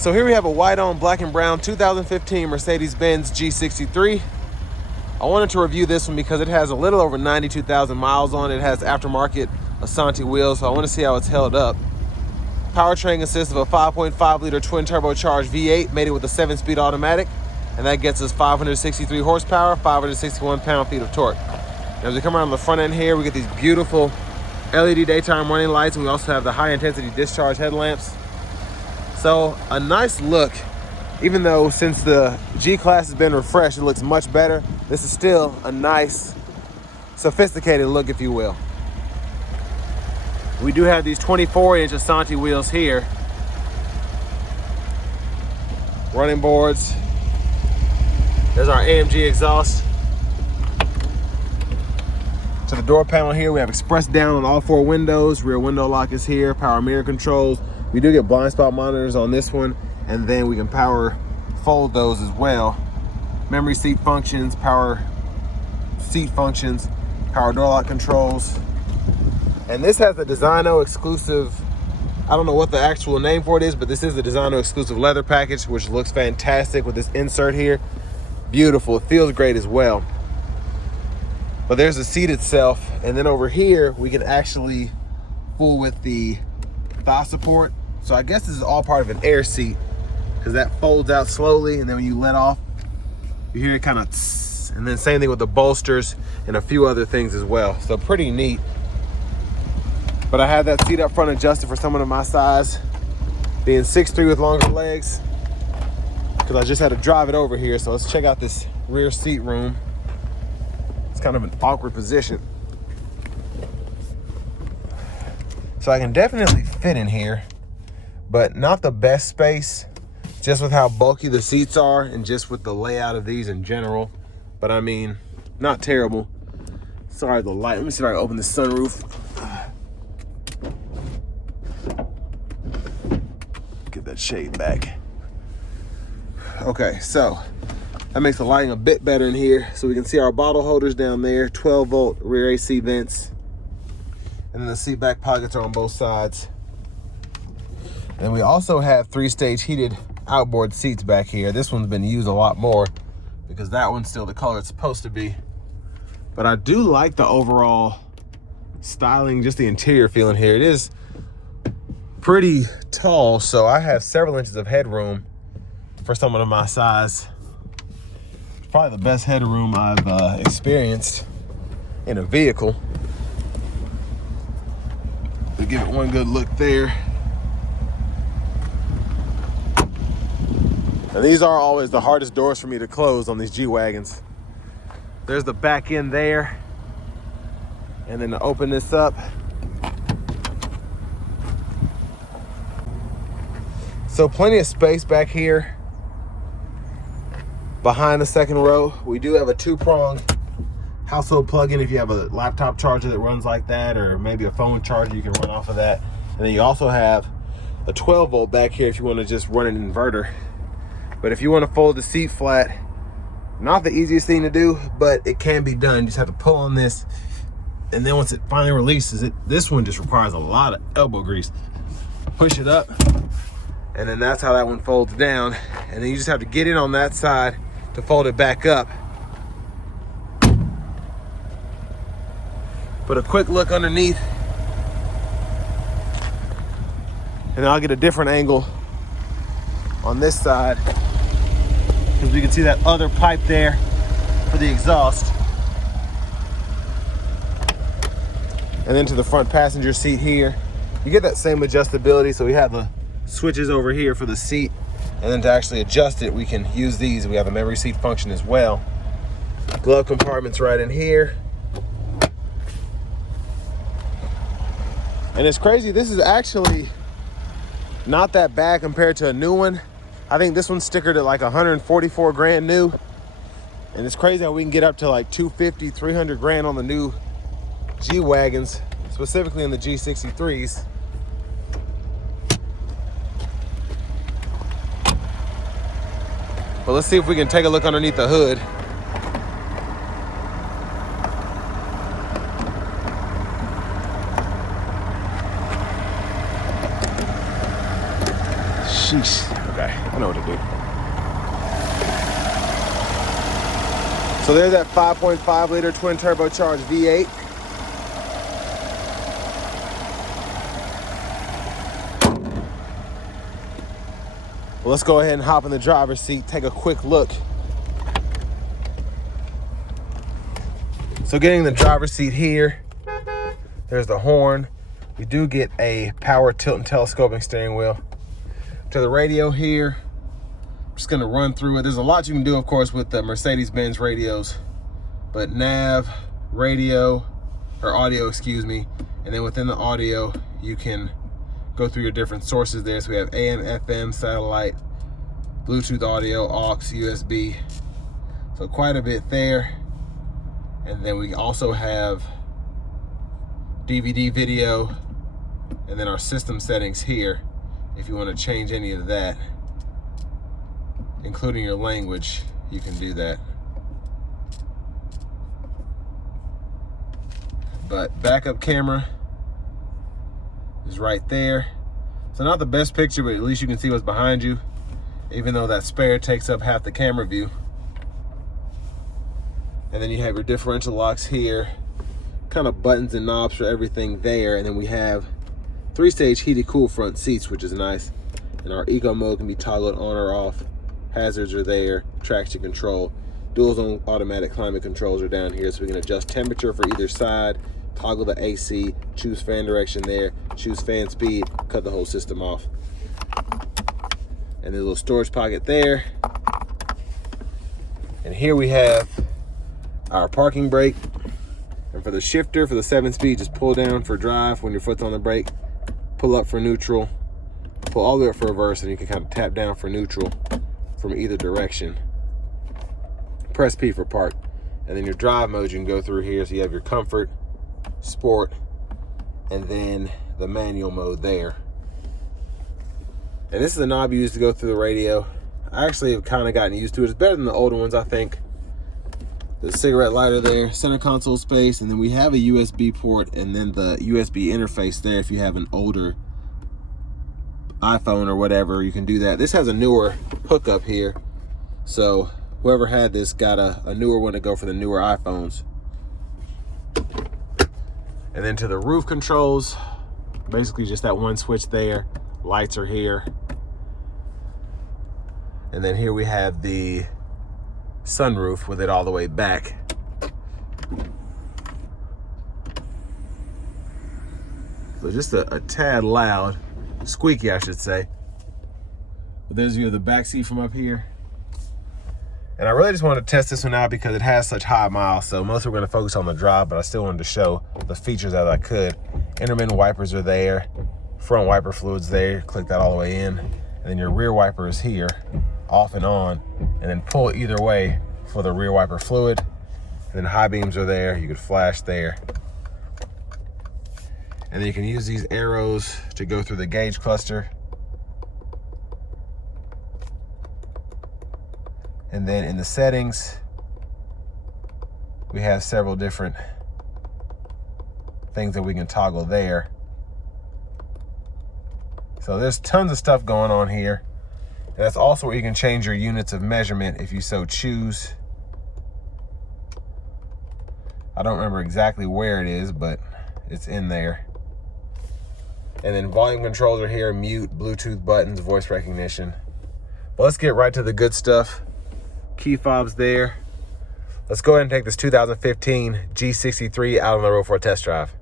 So here we have a white-on black and brown 2015 Mercedes-Benz G63. I wanted to review this one because it has a little over 92,000 miles on it. It has aftermarket Asante wheels, so I want to see how it's held up. Powertrain consists of a 5.5-liter twin turbocharged V8 mated with a 7-speed automatic, and that gets us 563 horsepower, 561 pound-feet of torque. Now, as we come around the front end here, we get these beautiful LED daytime running lights, and we also have the high-intensity discharge headlamps. So a nice look, even though since the G-Class has been refreshed, it looks much better. This is still a nice, sophisticated look, if you will. We do have these 24-inch Asante wheels here. Running boards. There's our AMG exhaust. To the door panel here, we have express down on all 4 windows. Rear window lock is here, power mirror controls. We do get blind spot monitors on this one, and then we can power fold those as well. Memory seat functions, power seat functions, power door lock controls. And this has the Designo exclusive, I don't know what the actual name for it is, but this is the Designo exclusive leather package, which looks fantastic with this insert here. Beautiful, it feels great as well. But there's the seat itself, and then over here, we can actually fool with the thigh support. So I guess this is all part of an air seat, because that folds out slowly, and then when you let off, you hear it kind of tss, and then same thing with the bolsters and a few other things as well. So pretty neat. But I had that seat up front adjusted for someone of my size, being 6'3" with longer legs, because I just had to drive it over here. So let's check out this rear seat room. It's kind of an awkward position. So I can definitely fit in here, but not the best space, just with how bulky the seats are and just with the layout of these in general. But I mean, not terrible. Sorry, the light. Let me see if I can open the sunroof. Get that shade back. Okay, so that makes the lighting a bit better in here. So we can see our bottle holders down there, 12-volt rear AC vents. And then the seat back pockets are on both sides. And then we also have 3-stage heated outboard seats back here. This one's been used a lot more because that one's still the color it's supposed to be. But I do like the overall styling, just the interior feeling here. It is pretty tall, so I have several inches of headroom for someone of my size. It's probably the best headroom I've experienced in a vehicle. To give it one good look there. And these are always the hardest doors for me to close on these G-Wagons. There's the back end there. And then to open this up, so plenty of space back here behind the second row. We do have a 2-prong household plug-in if you have a laptop charger that runs like that, or maybe a phone charger you can run off of that. And then you also have a 12-volt back here if you want to just run an inverter. But if you want to fold the seat flat, not the easiest thing to do, but it can be done. You just have to pull on this, and then once it finally releases it, this one just requires a lot of elbow grease. Push it up, and then that's how that one folds down. And then you just have to get in on that side to fold it back up. But a quick look underneath, and then I'll get a different angle on this side, because we can see that other pipe there for the exhaust. And then to the front passenger seat here, you get that same adjustability. So we have the switches over here for the seat, and then to actually adjust it, we can use these. We have a memory seat function as well. Glove compartments right in here. And it's crazy, this is actually not that bad compared to a new one. I think this one's stickered at like 144 grand new. And it's crazy how we can get up to like 250, 300 grand on the new G-Wagons, specifically in the G63s. But let's see if we can take a look underneath the hood. Sheesh. Okay, I know what to do. So there's that 5.5 liter twin turbocharged V8. Well, let's go ahead and hop in the driver's seat, take a quick look. So getting the driver's seat here, there's the horn. We do get a power tilt and telescoping steering wheel. To the radio here, I'm just gonna run through it. There's a lot you can do, of course, with the Mercedes-Benz radios, but nav, radio, or audio, excuse me, and then within the audio, you can go through your different sources there. So we have AM, FM, satellite, Bluetooth audio, aux, USB. So quite a bit there. And then we also have DVD video, and then our system settings here. If you want to change any of that, including your language, you can do that. But backup camera is right there. So not the best picture, but at least you can see what's behind you, even though that spare takes up half the camera view. And then you have your differential locks here, kind of buttons and knobs for everything there. And then we have 3-stage heated cool front seats, which is nice. And our eco mode can be toggled on or off. Hazards are there, traction control. Dual zone automatic climate controls are down here, so we can adjust temperature for either side, toggle the AC, choose fan direction there, choose fan speed, cut the whole system off. And there's a little storage pocket there. And here we have our parking brake. And for the shifter, for the 7-speed, just pull down for drive when your foot's on the brake, pull up for neutral, pull all the way up for reverse, and you can kind of tap down for neutral from either direction. Press P for park. And then your drive mode you can go through here. So you have your comfort, sport, and then the manual mode there. And this is a knob you use to go through the radio. I actually have kind of gotten used to it. It's better than the older ones, I think. The cigarette lighter there, center console space, and then we have a USB port and then the USB interface there. If you have an older iPhone or whatever, you can do that. This has a newer hookup here. So whoever had this got a newer one to go for the newer iPhones. And then to the roof controls, basically just that one switch there. Lights are here. And then here we have the sunroof with it all the way back. So just a tad loud, squeaky I should say. But there's view of the back seat from up here. And I really just wanted to test this one out because it has such high miles. So mostly we're going to focus on the drive, but I still wanted to show the features that I could. Intermittent wipers are there. Front wiper fluid's there. Click that all the way in. And then your rear wiper is here, off and on. And then pull either way for the rear wiper fluid. And then high beams are there. You could flash there. And then you can use these arrows to go through the gauge cluster. And then in the settings, we have several different things that we can toggle there. So there's tons of stuff going on here. And that's also where you can change your units of measurement if you so choose. I don't remember exactly where it is, but it's in there. And then volume controls are here, mute, Bluetooth buttons, voice recognition. Well, let's get right to the good stuff. Key fobs there. Let's go ahead and take this 2015 G63 out on the road for a test drive.